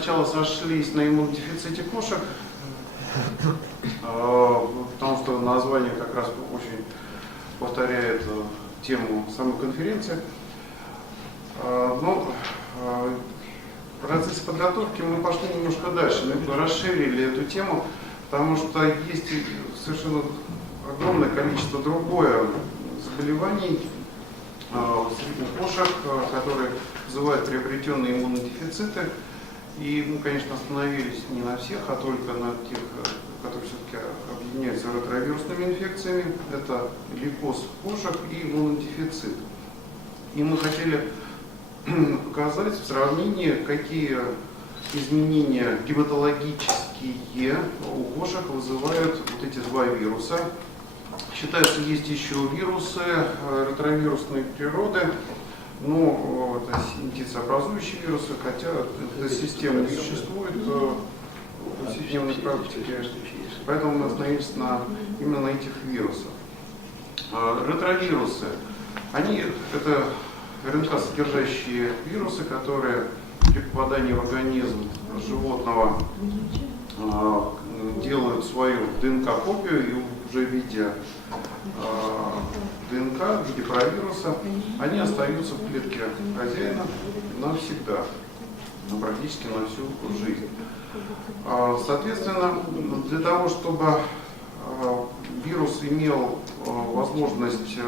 сначала сошлись на иммунодефиците кошек, потому что название как раз очень повторяет тему самой конференции. Но в процессе подготовки мы пошли немножко дальше, мы расширили эту тему, потому что есть совершенно огромное количество другое заболеваний среди кошек, которые вызывают приобретенные иммунодефициты. И мы, конечно, остановились не на всех, а только на тех, которые все-таки объединяются ретровирусными инфекциями. Это лейкоз кошек и иммунодефицит. И мы хотели показать в сравнении, какие изменения гематологические у кошек вызывают вот эти два вируса. Считается, есть еще вирусы ретровирусной природы, но это синтезообразующие вирусы, хотя эта система не существует в повседневной практике, поэтому мы остановились именно на этих вирусах. Ретровирусы, они это РНК-содержащие вирусы, которые при попадании в организм животного делают свою ДНК-копию и уже в виде ДНК, в виде провируса, они остаются в клетке хозяина навсегда, практически на всю жизнь. Соответственно, для того, чтобы вирус имел возможность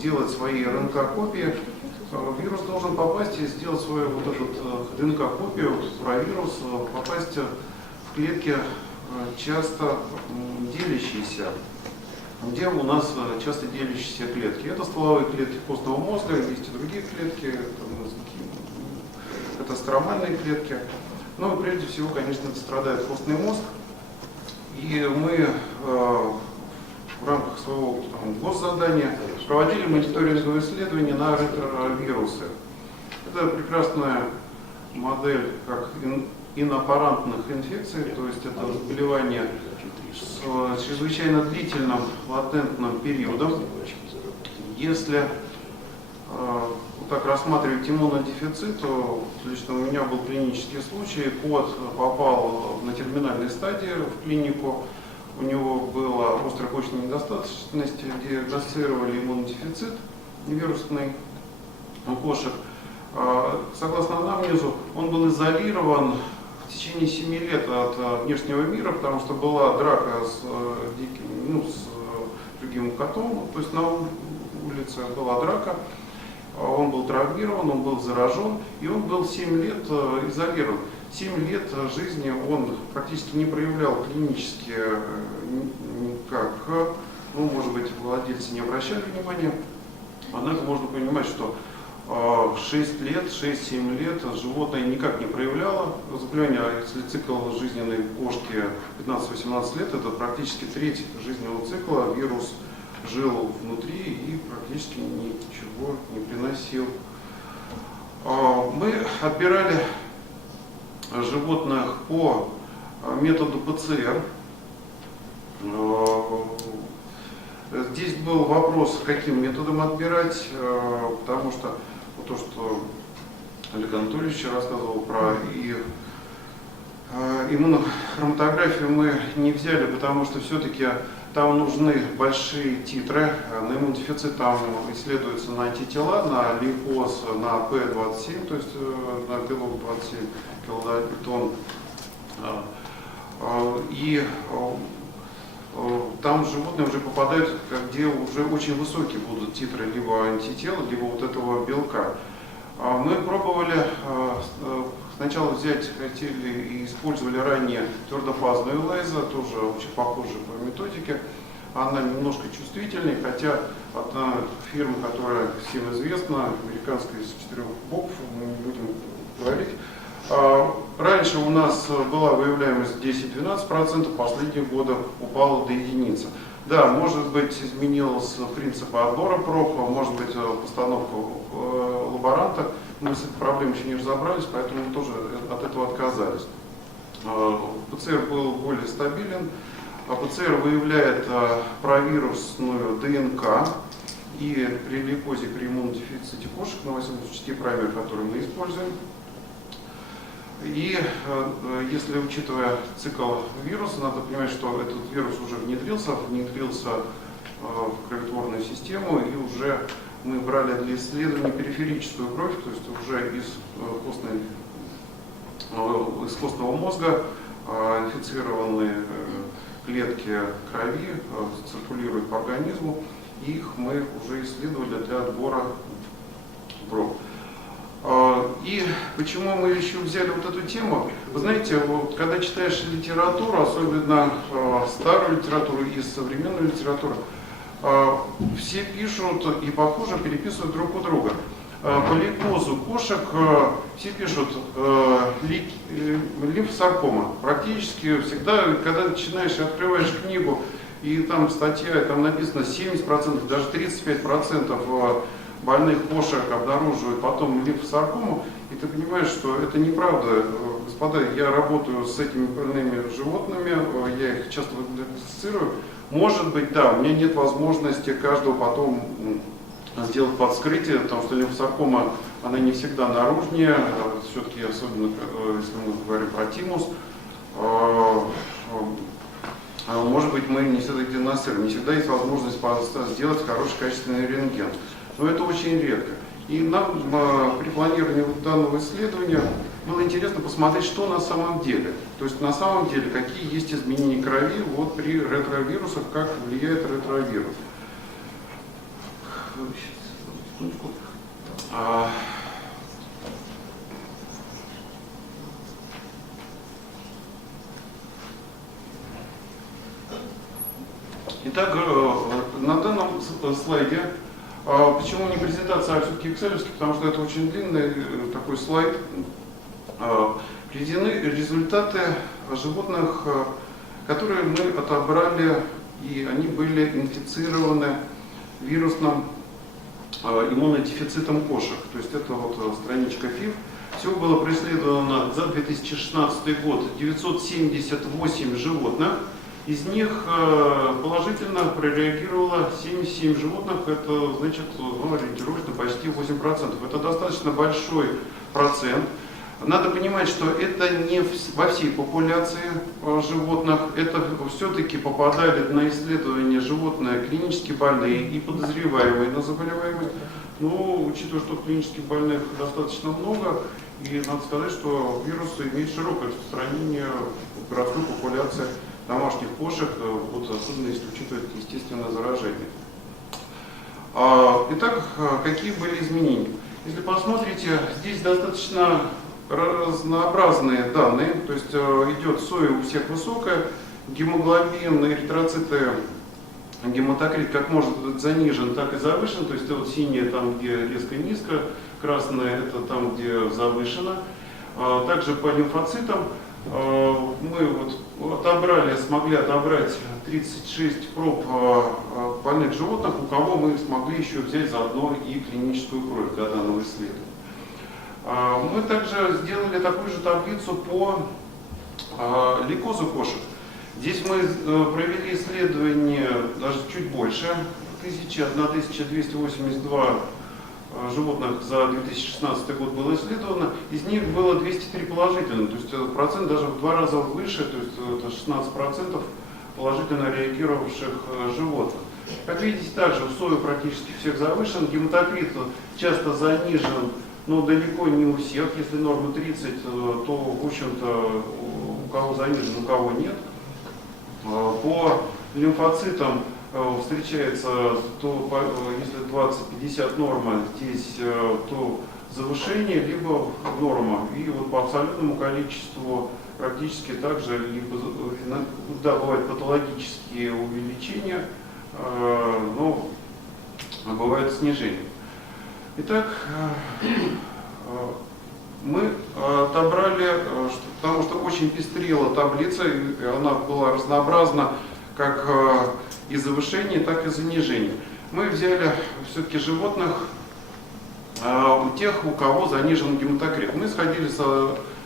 делать свои РНК-копии, вирус должен попасть и сделать свою вот эту ДНК-копию, провирус, попасть в клетки часто делящиеся. Где у нас часто делящиеся клетки? Это стволовые клетки костного мозга, есть и другие клетки, это стромальные клетки. Но прежде всего, конечно, страдает костный мозг. И мы в рамках своего госзадания проводили мониторинговые исследования на ретровирусы. Это прекрасная модель как инапарантных инфекций, то есть это заболевание с чрезвычайно длительным латентным периодом. Если вот так рассматривать иммунодефицит, то лично у меня был клинический случай, кот попал на терминальной стадии в клинику, у него была острая почечная недостаточность, диагностировали иммунодефицит вирусный у кошек. Согласно анамнезу, он был изолирован в течение 7 лет от внешнего мира, потому что была драка с другим котом, то есть на улице была драка, он был травмирован, он был заражен, и он был 7 лет изолирован. 7 лет жизни он практически не проявлял клинически никак. Ну, может быть, владельцы не обращали внимания. Однако можно понимать, что 6-7 лет животное никак не проявляло заболевания. Если цикл жизненной кошки 15-18 лет, это практически треть жизненного цикла. Вирус жил внутри и практически ничего не приносил. Мы отбирали животных по методу ПЦР. Здесь был вопрос, каким методом отбирать, потому что то, что Олег Анатольевич рассказывал про иммунохроматографию, мы не взяли, потому что все-таки там нужны большие титры. На иммунодефицит там исследуются на антитела, на лейкоз, на P27, то есть на белок 27 килодальтон. И там животные уже попадают, где уже очень высокие будут титры либо антител, либо вот этого белка. Мы пробовали сначала взять, хотели и использовали ранее твердофазную элайзу, тоже очень похожа по методике. Она немножко чувствительнее, хотя одна фирма, которая всем известна, американская из 4 букв, мы не будем говорить. Раньше у нас была выявляемость 10-12%, последние годы упала до единицы. Да, может быть, изменился принцип отбора проб, может быть, постановка лаборанта. Мы с этой проблемой еще не разобрались, поэтому мы тоже от этого отказались. ПЦР был более стабилен. ПЦР выявляет провирусную ДНК. И при лейкозе, при иммунодефиците кошек на 86 праймерах, которые мы используем, И если учитывая цикл вируса, надо понимать, что этот вирус уже внедрился в кроветворную систему, и уже мы брали для исследования периферическую кровь, то есть уже из костного мозга инфицированные клетки крови циркулируют по организму, их мы уже исследовали для отбора проб. И почему мы еще взяли вот эту тему? Вы знаете, вот, когда читаешь литературу, особенно старую литературу и современную литературу, все пишут и похоже переписывают друг у друга. По лейкозу кошек все пишут лимфосаркома. Практически всегда, когда начинаешь, открываешь книгу, и там статья, там написано 70%, даже 35% больных кошек обнаруживают потом лимфосаркому, и ты понимаешь, что это неправда. Господа, я работаю с этими больными животными, я их часто диагностицирую. Может быть, да, у меня нет возможности каждого потом сделать подскрытие, потому что лимфосаркома, она не всегда наружнее, все-таки, особенно если мы говорим про тимус, может быть, мы не всегда диагностируем, не всегда есть возможность сделать хороший качественный рентген. Но это очень редко. И нам при планировании данного исследования было интересно посмотреть, что на самом деле. То есть на самом деле, какие есть изменения крови вот при ретровирусах, как влияет ретровирус. Итак, на данном слайде, почему не презентация, а все-таки экселевский, потому что это очень длинный такой слайд, приведены результаты животных, которые мы отобрали, и они были инфицированы вирусным иммунодефицитом кошек. То есть это вот страничка ФИФ. Всего было преследовано за 2016 год 978 животных. Из них положительно прореагировало 77 животных, это значит, ориентировочно почти 8%. Это достаточно большой процент. Надо понимать, что это не во всей популяции животных, это все-таки попадали на исследования животные клинически больные и подозреваемые на заболеваемость. Но учитывая, что клинически больных достаточно много, и надо сказать, что вирус имеет широкое распространение в городской популяции домашних кошек, вот, особенно если учитывать естественное заражение. Итак, какие были изменения? Если посмотрите, здесь достаточно разнообразные данные, то есть идет соя у всех высокая, гемоглобин, эритроциты, гематокрит как может быть занижен, так и завышен, то есть вот синее там, где резко низко, красное это там, где завышено. Также по лимфоцитам мы вот смогли отобрать 36 проб больных животных, у кого мы смогли еще взять заодно и клиническую кровь для данного исследования. Мы также сделали такую же таблицу по лейкозу кошек. Здесь мы провели исследование даже чуть больше, 1282 животных за 2016 год было исследовано, из них было 203 положительных, то есть этот процент даже в 2 раза выше, то есть это 16% положительно реагировавших животных. Как видите, также в сою практически всех завышен, гематокрит часто занижен, но далеко не у всех. Если норма 30, то, в общем-то, у кого занижен, у кого нет. По лимфоцитам встречается, то, если 20-50 норма, здесь то завышение, либо норма. И вот по абсолютному количеству практически также, либо, да, бывают патологические увеличения, но бывает снижение. Итак, мы отобрали, потому что очень пестрела таблица, и она была разнообразна как и завышение, так и занижение. Мы взяли все-таки животных, тех, у кого занижен гематокрит. Мы исходили с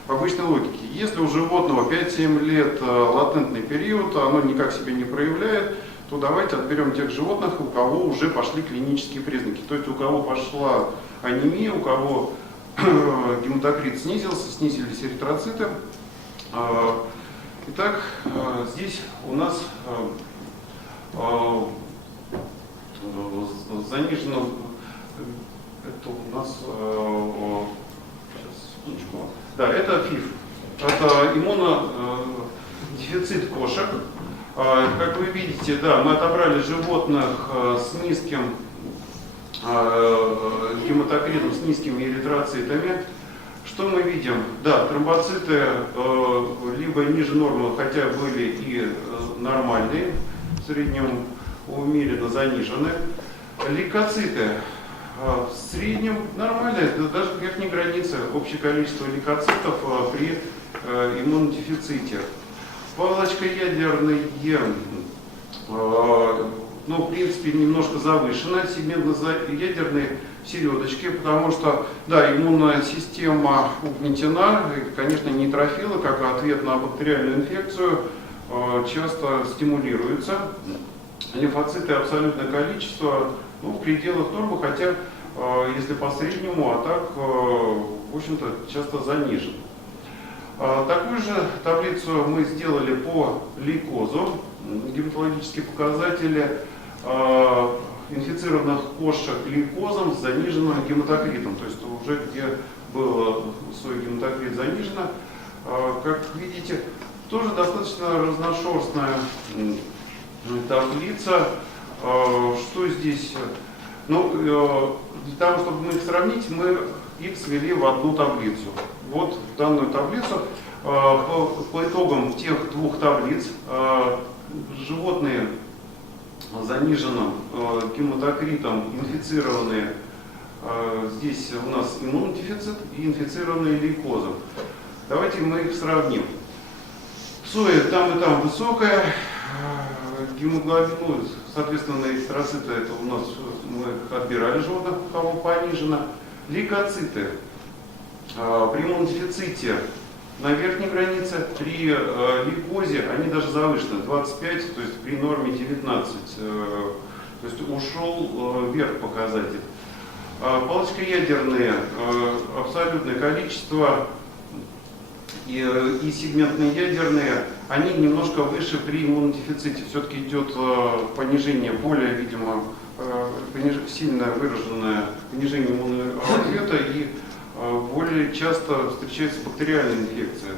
обычной логики. Если у животного 5-7 лет латентный период, оно никак себя не проявляет, то давайте отберем тех животных, у кого уже пошли клинические признаки. То есть у кого пошла анемия, у кого гематокрит снизился, снизились эритроциты. Итак, здесь у нас занижено, это у нас, сейчас, секундочку, да, это ФИФ, это иммунодефицит кошек. Как вы видите, да, мы отобрали животных с низким гематокритом, с низкими эритроцитами. Что мы видим? Да, тромбоциты либо ниже нормы, хотя были и нормальные, в среднем умеренно занижены. Лейкоциты в среднем нормальные, даже верхней границы общее количество лейкоцитов при иммунодефиците. Палочкоядерные, ну, в принципе, немножко завышено, сегментно-ядерные в середочке, потому что, да, иммунная система угнетена, и, конечно, нейтрофилы, как ответ на бактериальную инфекцию, часто стимулируются. Лимфоциты абсолютное количество, ну, в пределах нормы, хотя, если по среднему, а так, в общем-то, часто занижен. Такую же таблицу мы сделали по лейкозу. Гематологические показатели инфицированных кошек лейкозом с заниженным гематокритом. То есть уже где был свой гематокрит занижено. Как видите, тоже достаточно разношерстная таблица. Что здесь? Ну, для того, чтобы мы их сравнить, мы их свели в одну таблицу. Вот в данную таблицу по итогам тех двух таблиц животные с заниженным гематокритом, инфицированные, здесь у нас иммунодефицит и инфицированные лейкозом. Давайте мы их сравним. Соя там и там высокая, гемоглобин, ну, соответственно, эритроциты, это у нас мы отбирали животных, у кого понижено. Лейкоциты при иммунодефиците на верхней границе, при лейкозе они даже завышены, 25, то есть при норме 19, то есть ушел вверх показатель. Палочкоядерные, абсолютное количество и сегментные ядерные, они немножко выше при иммунодефиците. Все-таки идет понижение, более, видимо, сильно выраженное понижение иммунного ответа и более часто встречается бактериальная инфекция.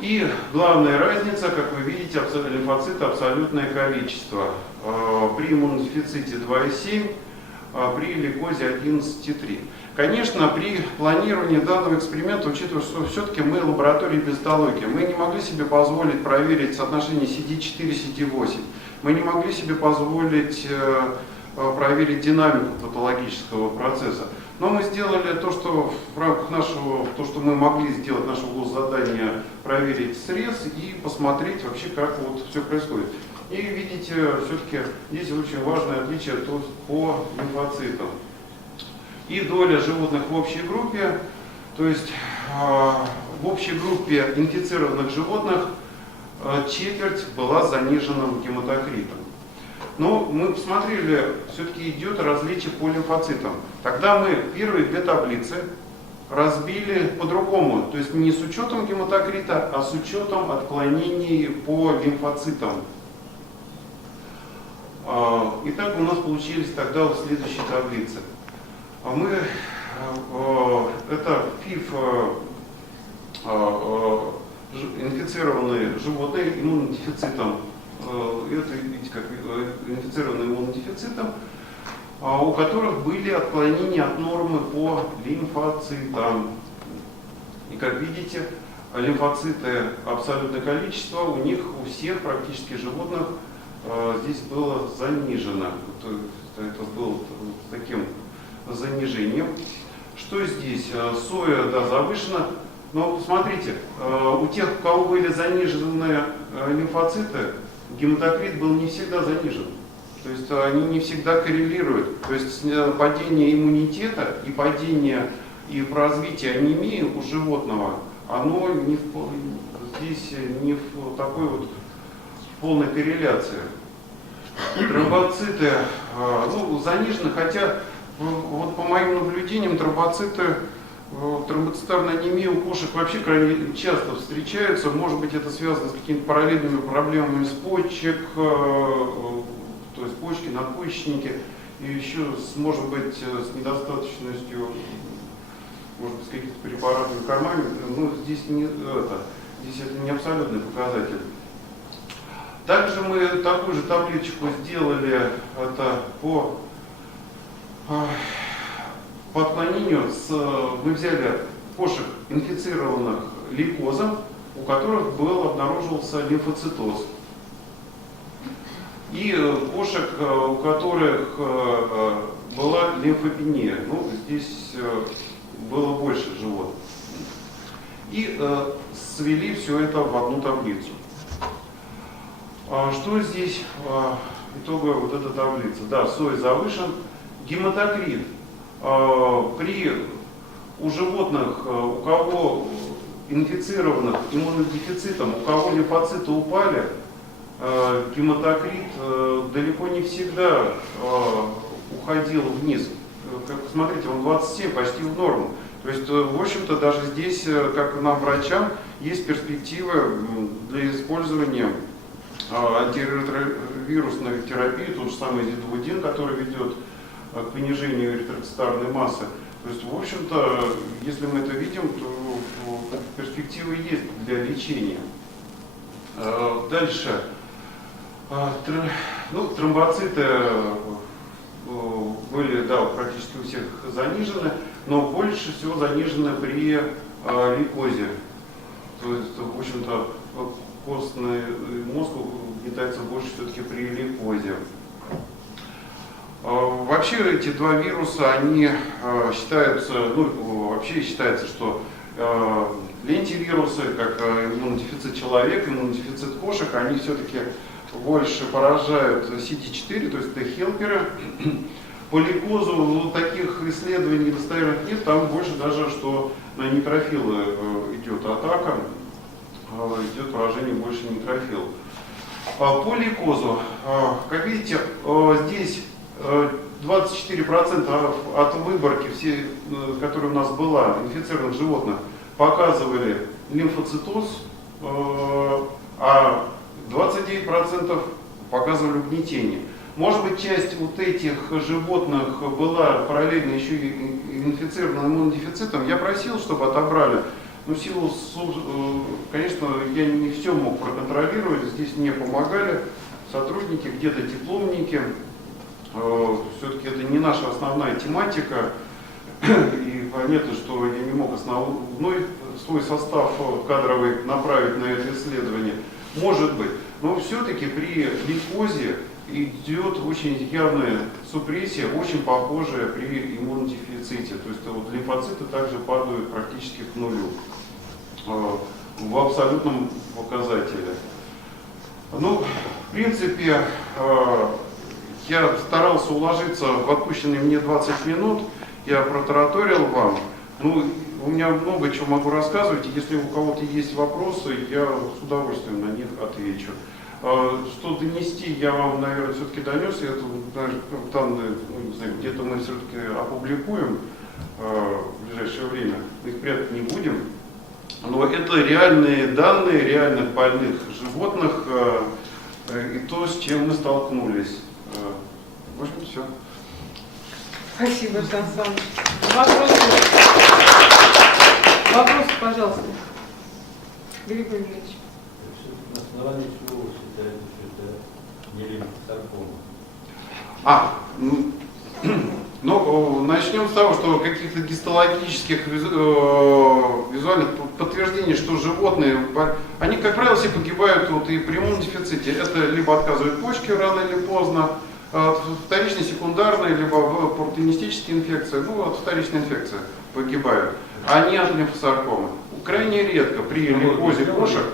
И главная разница, как вы видите, лимфоциты абсолютное количество. При иммунодефиците 2,7, при лейкозе 11,3. Конечно, при планировании данного эксперимента, учитывая, что все-таки мы лаборатория гистологии, мы не могли себе позволить проверить соотношение CD4, CD8. Мы не могли себе позволить проверить динамику патологического процесса. Но мы сделали то, что в рамках нашего, то, что мы могли сделать, нашего задания, проверить срез и посмотреть вообще, как вот все происходит. И видите, все-таки здесь очень важное отличие по лимфоцитам. И доля животных в общей группе, то есть в общей группе инфицированных животных четверть была заниженным гематокритом. Но мы посмотрели, все-таки идет различие по лимфоцитам. Тогда мы первые две таблицы разбили по-другому, то есть не с учетом гематокрита, а с учетом отклонений по лимфоцитам. Итак, у нас получились тогда вот следующие таблицы. Это ФИФ инфицированные животные иммунодефицитом. Это, видите, как инфицированные иммунодефицитом, у которых были отклонения от нормы по лимфоцитам. И как видите, лимфоциты абсолютное количество, у них у всех практически животных здесь было занижено. Это было таким занижением. Что здесь? Соя, да, завышена. Но посмотрите, у тех, у кого были заниженные лимфоциты, гематокрит был не всегда занижен. То есть они не всегда коррелируют. То есть падение иммунитета и падение и развитие анемии у животного, оно здесь не в такой вот полной корреляции. Тромбоциты занижены, хотя вот по моим наблюдениям тромбоцитарная анемия у кошек вообще крайне часто встречается. Может быть, это связано с какими-то параллельными проблемами с почек, то есть почки, надпочечники, и еще, может быть, с недостаточностью, может быть, с какими-то препаратами, кормами. Но здесь это не абсолютный показатель. Также мы такую же табличку сделали это по отклонению. Мы взяли кошек, инфицированных лейкозом, у которых обнаружился лимфоцитоз. И кошек, у которых была лимфопения. Ну, здесь было больше животных. И свели все это в одну таблицу. Что здесь итоговая вот эта таблица? Да, сой завышен. Гематокрит. У животных, у кого инфицированных иммунодефицитом, у кого лимфоциты упали, гематокрит далеко не всегда уходил вниз. Посмотрите, он 27, почти в норму. То есть, в общем-то, даже здесь, как нам, врачам, есть перспективы для использования антиретровирусной терапии, тот же самый зидовудин, который ведет к понижению эритроцитарной массы. То есть, в общем-то, если мы это видим, то перспективы есть для лечения. Дальше. Тромбоциты были, да, практически у всех занижены, но больше всего занижены при лейкозе. То есть, в общем-то, костный мозг угнетается больше все-таки при лейкозе. Вообще эти два вируса, они считаются, вообще считается, что лентивирусы, как иммунодефицит человека, иммунодефицит кошек, они все-таки больше поражают CD4, то есть Т-хелперы. По лейкозу таких исследований достоверных нет, там больше даже, что на нейтрофилы идет атака, идет поражение больше нейтрофил. По лейкозу, как видите, здесь 24% от выборки, которая у нас была, инфицированных животных, показывали лимфоцитоз, а 29% показывали угнетение. Может быть, часть вот этих животных была параллельно еще и инфицирована иммунодефицитом. Я просил, чтобы отобрали. Но в силу, конечно, я не все мог проконтролировать. Здесь мне помогали сотрудники, где-то дипломники. Все-таки это не наша основная тематика. И понятно, что я не мог основной свой состав кадровый направить на это исследование. Может быть. Но все-таки при лейкозе идет очень явная супрессия, очень похожая при иммунодефиците. То есть вот лимфоциты также падают практически к нулю в абсолютном показателе. Ну, в принципе, я старался уложиться в отпущенные мне 20 минут. Я протараторил вам. Ну, у меня много чего могу рассказывать. Если у кого-то есть вопросы, я с удовольствием на них отвечу. Что донести, я вам, наверное, все-таки донес. Я данные, где-то мы все-таки опубликуем в ближайшее время. Мы их прятать не будем. Но это реальные данные реальных больных животных и то, с чем мы столкнулись. В общем, все. Спасибо, Ждан Александрович. Вопросы, пожалуйста. Григорий Ильич. На основании чего вы считаете, что это не лимфосаркома? Ну, начнем с того, что каких-то гистологических визуальных подтверждений, что животные, они, как правило, все погибают вот, и при иммунодефиците. Это либо отказывают почки рано или поздно, вторичная, секундарная, либо оппортунистические инфекции, от вторичной инфекции погибают, а не от лимфосаркомы. Крайне редко при лейкозе кошек.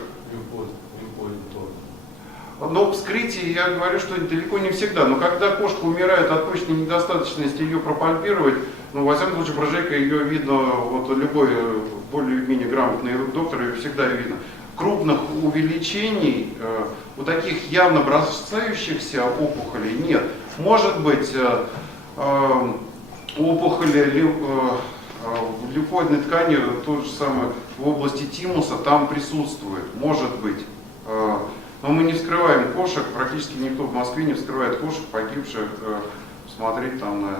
Но вскрытие, я говорю, что далеко не всегда. Но когда кошка умирает от почечной недостаточности, ее пропальпировать, во всяком случае, прожейка, ее видно, вот любой более-менее грамотный доктор, ее всегда видно. Крупных увеличений, вот таких явно бросающихся опухолей нет. Может быть, опухоли в лимфоидной ткани, то же самое в области тимуса, там присутствует, может быть. Но мы не вскрываем кошек, практически никто в Москве не вскрывает кошек, погибших, смотреть там на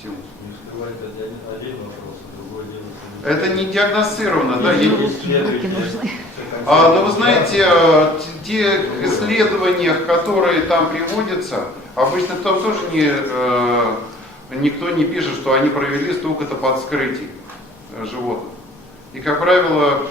тимус. Не скрывает один вопрос, другой дело. Это не диагностировано, да? Исследователи. Но вы знаете, те исследования, которые там приводятся, обычно там тоже никто не пишет, что они провели столько-то подскрытий животных. И, как правило,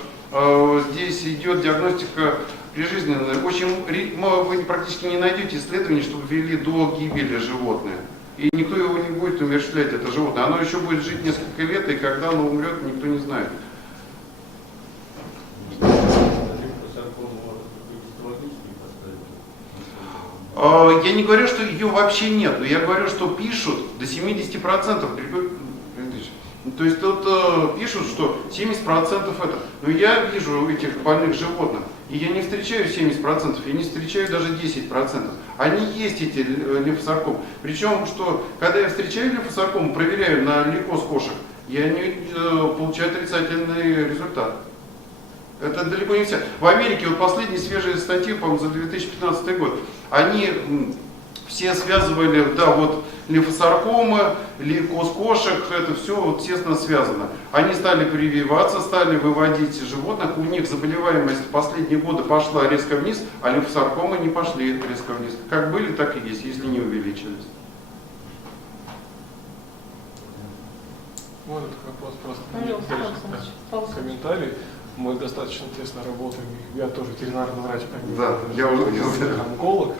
здесь идет диагностика прижизненная. Вы практически не найдете исследований, чтобы ввели до гибели животное. И никто его не будет умерщвлять, это животное. Оно еще будет жить несколько лет, и когда оно умрет, никто не знает. Я не говорю, что ее вообще нет, но я говорю, что пишут до 70%. То есть тут пишут, что 70% это. Но я вижу этих больных животных, и я не встречаю 70%, я не встречаю даже 10%. Они есть, эти лимфосаркомы. Причем, что когда я встречаю лимфосаркому, проверяю на лейкоз кошек, я не получаю отрицательный результат. Это далеко не все. В Америке, вот последние свежие статьи, по-моему, за 2015 год, они все связывали, да, вот лимфосаркомы, лейкоз кошек, это все вот тесно связано. Они стали прививаться, стали выводить животных, у них заболеваемость в последние годы пошла резко вниз, а лимфосаркомы не пошли резко вниз. Как были, так и есть, если не увеличились. Вот этот вопрос просто Пожалуйста, дальше, Александр да, Александрович. комментарий. Мы достаточно тесно работаем, я тоже ветеринарный врач, Да, я уже онколог,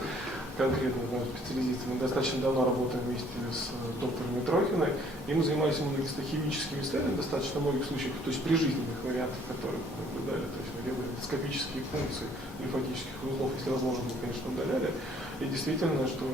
конкретно специалист. Мы достаточно давно работаем вместе с доктором Митрохиной, и мы занимались иммуногистохимическими исследованиями в достаточно многих случаях, то есть прижизненных вариантов, которые мы наблюдали, то есть эндоскопические функции лимфатических узлов, если возможно, мы, конечно, удаляли. И действительно, что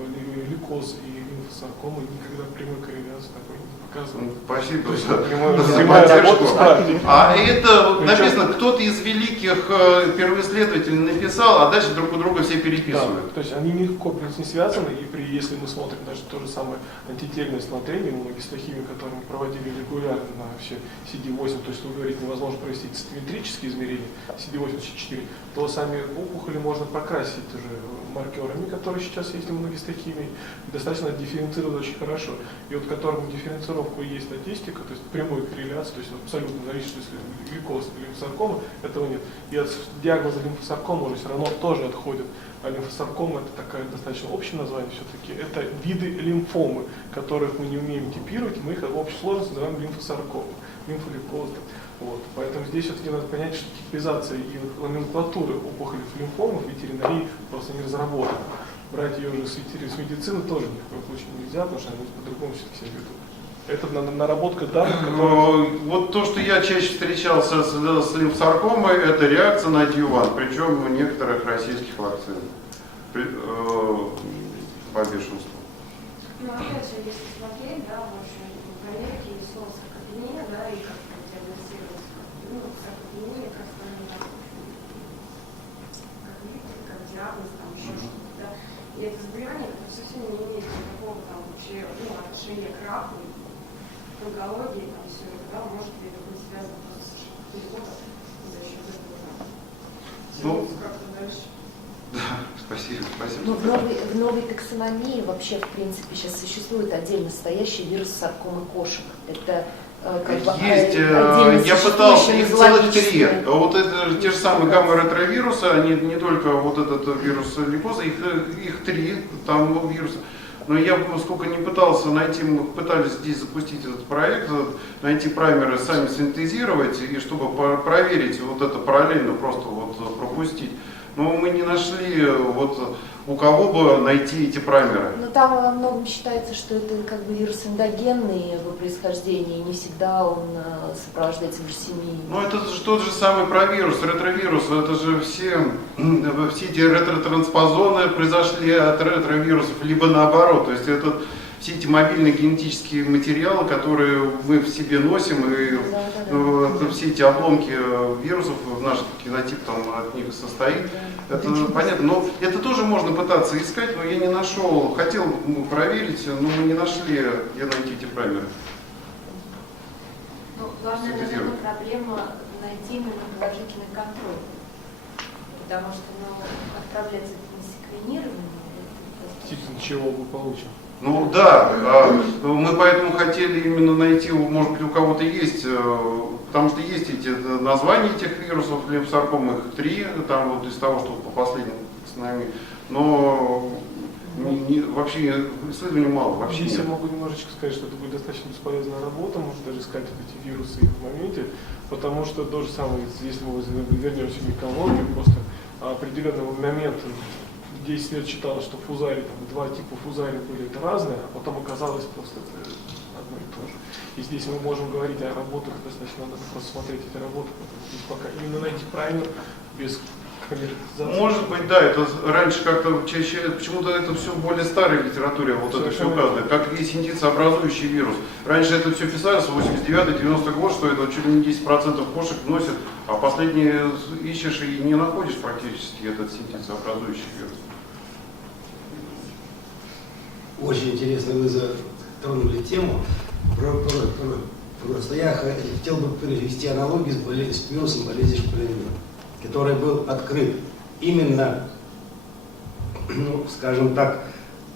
лейкоз и лимфосаркомы никогда прямой корреляции такой не показывают. Спасибо за за прямая работа поддержку. с практикой. А это написано, кто-то из великих первоисследователей написал, а дальше друг у друга все переписывают. Да, то есть они легко не связаны, и если мы смотрим даже то же самое антительное смотрение, иммуногистохимию, которое мы проводили регулярно на все CD8, то есть вы говорите, невозможно провести циклометрические измерения CD8-C4, то сами опухоли можно прокрасить уже маркерами, которые сейчас есть в иммуногистохимии, достаточно дифференцировать очень хорошо. И вот которым дифференцировку есть статистика, то есть прямой корреляции, то есть абсолютно зависит, что если лейкоз или лимфосаркома, этого нет. И от диагноза лимфосаркома уже все равно тоже отходит. А лимфосаркома — это такое достаточно общее название все-таки. Это виды лимфомы, которых мы не умеем типировать, мы их в общей сложности называем лимфосаркомы, лимфолейкозы. Вот. Поэтому здесь все-таки надо понять, что типизация и номенклатура опухолей лимфомов в ветеринарии просто не разработана. Брать ее уже с медицины тоже ни в коем случае нельзя, потому что они по-другому все-таки себя ведут. Это наработка данных, которые... Вот то, что я чаще встречался с лимфосаркомой, это реакция на адъювант, причем у некоторых российских вакцин по бешенству. Ну, опять же, если смотреть, да, ваши проверки и слово саркопения, да, и как диагностировать, ну, саркопения, как видите, как диагноз, там, еще что-то, да. И это заболевание, это совсем не имеет никакого там вообще, ну, отношения к раку, к онкологии, там, все это, да, может быть, это будет связано просто с переходом за счет этого, да. Ну, Как-то дальше. Да, спасибо, спасибо. Ну, в новой таксономии вообще, в принципе, сейчас существует отдельно стоящий вирус саркомы кошек. Это как бы Есть, отдельно я пытался, существующее их целых 3. нозологическое. Вот это те же самые гамма-ретровирусы, они не только вот этот вирус лейкоза, их 3, там вирусы. Но я сколько не пытался найти, мы пытались здесь запустить этот проект, найти праймеры, сами синтезировать, и чтобы проверить вот это параллельно, просто вот пропустить. Но мы не нашли, вот у кого бы найти эти праймеры. Но там во многом считается, что это как бы вирус эндогенный его происхождения, и не всегда он сопровождается лейкемией. Ну это же тот же самый провирус, ретровирус, это же все эти ретротранспозоны произошли от ретровирусов, либо наоборот, то есть это все эти мобильные генетические материалы, которые мы в себе носим, и все эти обломки вирусов, наш генотип там от них состоит, это понятно. Но это тоже можно пытаться искать, но я не нашел, хотел проверить, но мы не нашли, где найти эти праймеры. Главная, наверное, синтезировать. проблема найти именно положительный контроль. Потому что отправляться на секвенирование. Типа, чего мы получим? Ну да, мы поэтому хотели именно найти, может быть, у кого-то есть, потому что есть эти названия этих вирусов, лимфосарком их 3, там вот из того, что по последним с нами, но вообще исследований мало, вообще Здесь я нет. могу немножечко сказать, что это будет достаточно бесполезная работа, можно даже искать вот эти вирусы в моменте, потому что то же самое, если мы вернемся к микологии, просто определенный момент 10 лет считалось, что фузари, там, два типа фузари были это разные, а потом оказалось просто это одно и то же. И здесь мы можем говорить о работах, достаточно надо просто смотреть эти работы, потому что здесь пока именно найти правильно, без коммерциализации. Может быть, да, это раньше как-то чаще, почему-то это все в более старой литературе, вот это все указано, как и синтезообразующий вирус. Раньше это все писалось, 89-90 год, что это чуть ли не 10% кошек носит, а последние ищешь и не находишь практически этот синтезообразующий вирус. Очень интересно вы затронули тему. Просто я хотел бы привести аналогию с вирусом болезни Шпалерина, который был открыт именно, ну, скажем так,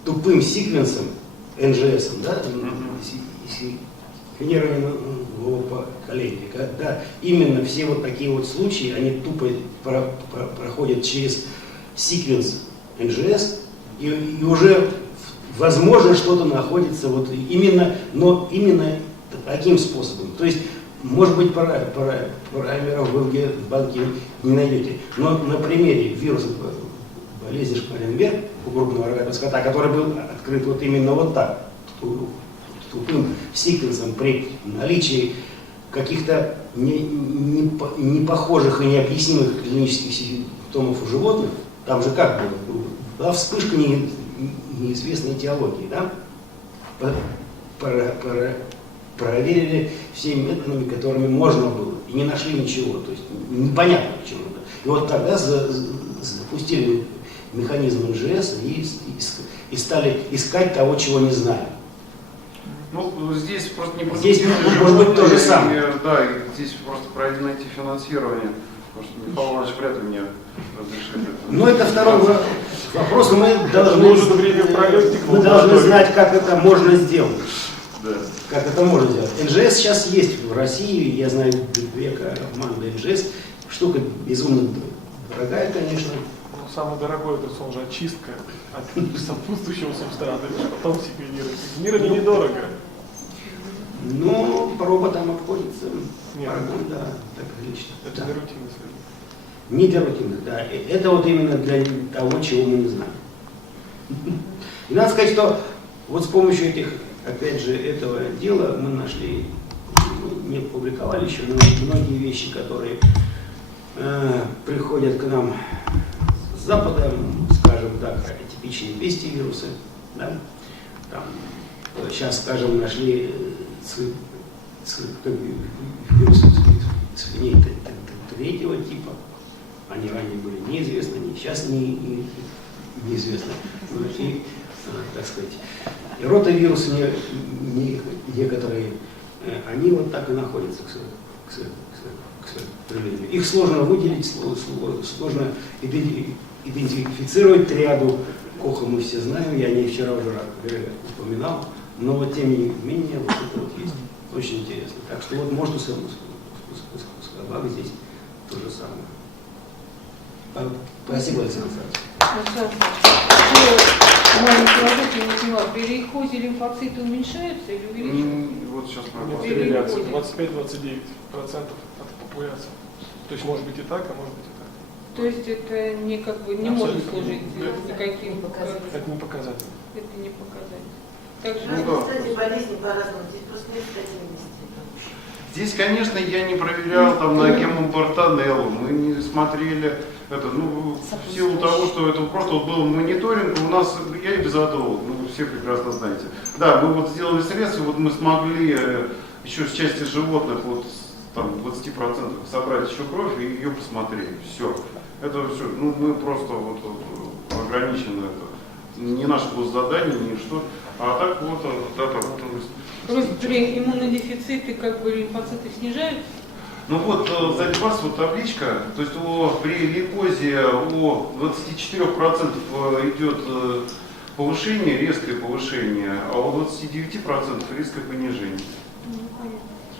тупым секвенсом, НЖС, да, секвенирование нового поколения. Когда именно все вот такие вот случаи, они тупо проходят через секвенс НЖС, и уже возможно что-то находится вот именно, но именно таким способом. То есть, может быть, параметров вы в банке не найдете, но на примере вируса болезни Шпаленберг у крупного рогатого скота, который был открыт вот именно вот так, тупым секвенсом при наличии каких-то не похожих и необъяснимых клинических симптомов у животных, там же как было? Была вспышка неизвестной этиологии, да? Проверили всеми методами, которыми можно было, и не нашли ничего, то есть непонятно почему. И вот тогда запустили механизм НЖС и стали искать того, чего не знаем. Ну, здесь просто не Здесь может быть то же самое. Да, и здесь просто пройти найти финансирование. Потому что Михаил Иванович вряд ли мне разрешит это. Ну, это второй вопрос, но Нужно время пролетиков. мы должны знать, как это можно сделать. Да. Как это можно сделать. НЖС сейчас есть в России, я знаю две команды НЖС. Штука безумно дорогая, конечно. Ну, самое дорогое, это он же очистка от сопутствующего субстрата, потом секвенирование. Секвенирование недорого. Ну, по роботам обходится. Нет, Да, так лично. это Да. для рутинных исследований. Не для рутинных, да. Это вот именно для того, чего мы не знаем. И надо сказать, что вот с помощью этих, опять же, этого дела мы нашли, не публиковали еще, но многие вещи, которые приходят к нам с Запада, скажем так, атипичные пестивирусы, да? Там, сейчас, скажем, нашли вирусы свиней третьего типа. Они ранее были неизвестны, они сейчас неизвестны. И, так сказать, и ротавирусы некоторые, они вот так и находятся, к сожалению. Их сложно выделить, сложно идентифицировать триаду Коха, мы все знаем, я не вчера уже упоминал, но вот тем не менее вот это вот есть. Очень интересно. Так что вот можно с собак здесь то же самое. Спасибо, Александр Александрович. Маленький вопрос, я не поняла, при лейкозе лимфоциты уменьшаются или увеличиваются? Вот сейчас Нет, мы корреляция 25-29% от популяции. То есть может быть и так, а может быть и так. То есть это не как бы не Абсолютно. может служить никаким Показателем. Это не показатель. Это не показатель. Также Ну да. Кстати, болезни по-разному. Здесь просто нет стабильности. Здесь, конечно, я не проверял там на гемобартанеллу, мы не смотрели это, ну, в силу того, что это просто вот был мониторинг, у нас, я эпизодолог, ну, вы все прекрасно знаете. Да, мы вот сделали средства, вот мы смогли еще с части животных, вот там 20% собрать еще кровь и ее посмотрели, все. Это все, ну, мы просто вот ограничены, это не наше было задание, ни что. А так вот это вот Просто при иммунодефиците как бы лимфоциты снижаются. Ну вот сзади вас вот табличка, то есть при лейкозе у 24% идет повышение, резкое повышение, а у 29% резкое понижение.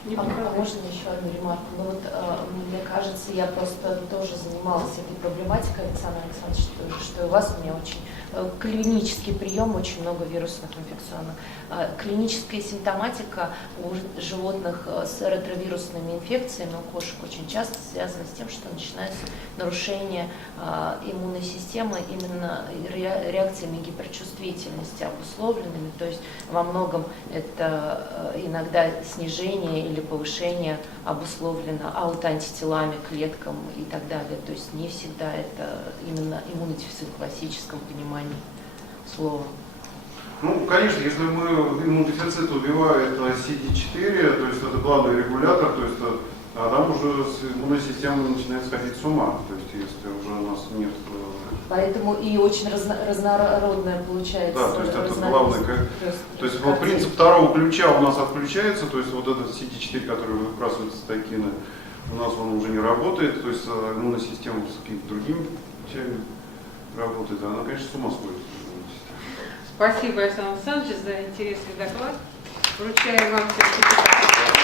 Не А поправляю. можно еще одну ремарку? Ну вот, мне кажется, я просто тоже занималась этой проблематикой, Александр Александрович, что и у вас у меня очень клинический прием, очень много вирусных инфекционных. Клиническая симптоматика у животных с ретровирусными инфекциями, у кошек очень часто связана с тем, что начинается нарушение иммунной системы именно реакциями гиперчувствительности обусловленными, то есть во многом это иногда снижение или повышение обусловлено аутоантителами, клеткам и так далее. То есть не всегда это именно иммунодефицит в классическом понимании слова. Ну, конечно, если мы иммунодефицит убивает CD4, то есть это главный регулятор, то есть там уже иммунная система начинает сходить с ума, то есть если уже у нас нет... Поэтому и очень разнородная получается. Да, то есть это главное. То есть вот принцип второго ключа у нас отключается, то есть вот этот CD4, который выбрасывает цитокины, у нас он уже не работает, то есть иммунная система с какими-то другими путями работает, она, конечно, с ума сходит. Спасибо, Александр Александрович, за интересный доклад. Вручаем вам сертификат.